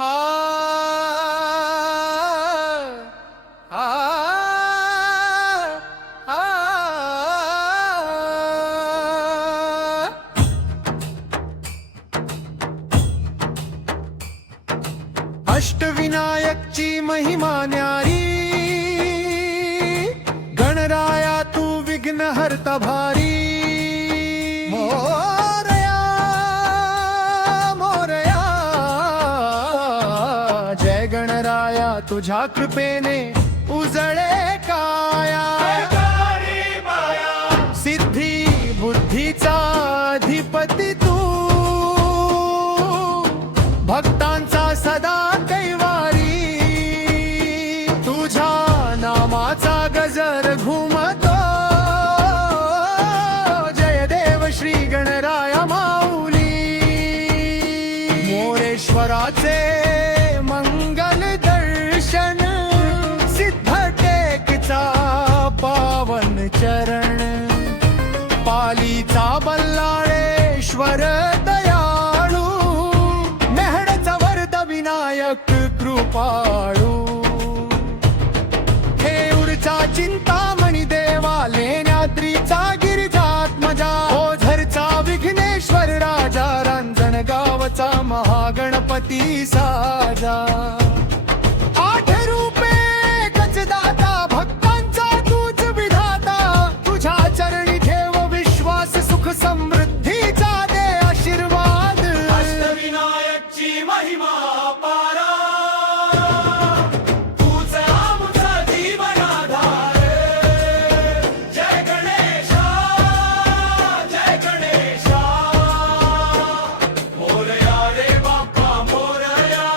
हा हा हा अष्टविनायकची महिमा न्यारी, गणराया तू विघ्न हरता भारी। मोरया मोरया जय गणराया, तुझ्या कृपेने उजळे काया। सिद्धी बुद्धीचा अधिपती तू, भक्तांचा सदा कैवारी। तुझ्या नामाचा गजर घुमतो, जय देव श्री गणराया माऊली। मोरेश्वराचे मंगल दर्शन, सिद्धटेकचा पावन चरण। पालीचा बल्लाळेश्वर दयाळू, मेहडचा वरद विनायक कृपाळू। हेऊरचा चिंतामणी देवा, लेण्याद्रीचा गिरिजात्मजा। ओझरचा विघ्नेश्वर राजा, रांजणगावचा महागणपती साजा। आठ रूपे एकच दाता, भक्तांचा तूच विधाता। तुझ्या चरणी ठेव विश्वास, सुख समृद्धीचा दे आशीर्वाद। अष्टविनायकची महिमा पारा, तूच आमचा जीवनाधार। जय गणेशा जय गणेशा, मोरया रे बाप्पा मोरया।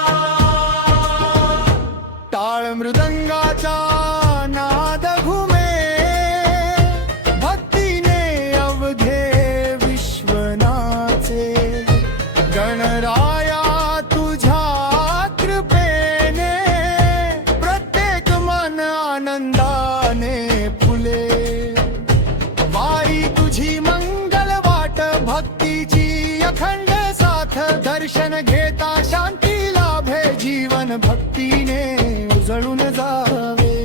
टाळ मृदंगाचा नाद घुमे, भक्तीने अवघे विश्वनाचे। गणराया तुझ्या कृपेने, प्रत्येक मन आनंदाने फुले। वारी तुझी मंगल वाट, भक्तीची अखंड साथ। दर्शन घेता शांती लाभे, जीवन भक्तीने उजळून जावे।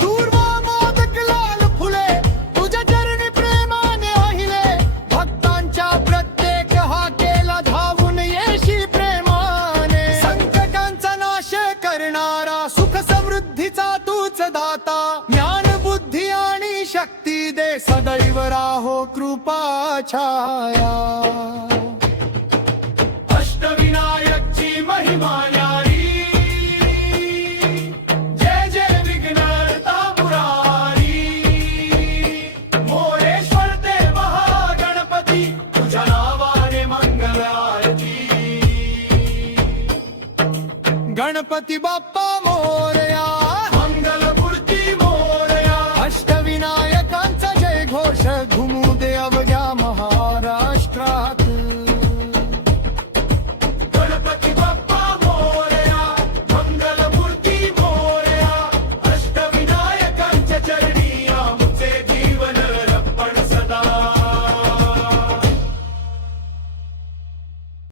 दूर्वा मोदक लाल फुले, तुझ्या चरणी प्रेमाने वाहिले। भक्तांच्या प्रत्येक हाकेला धावून येशी प्रेमाने। संकटांचा नाश करणारा, सुख समृद्धीचा तूच दाता। ज्ञान बुद्धी आणि शक्ती दे, सदैव राहो कृपा छाया। अष्टविनायकची महिमा न्यारी, जय जय विघ्नहर्ता मुरारी। मोरेश्वर ते महागणपती, तुझ्या नावाने मंगल आरती। गणपती बाप्पा मोरया।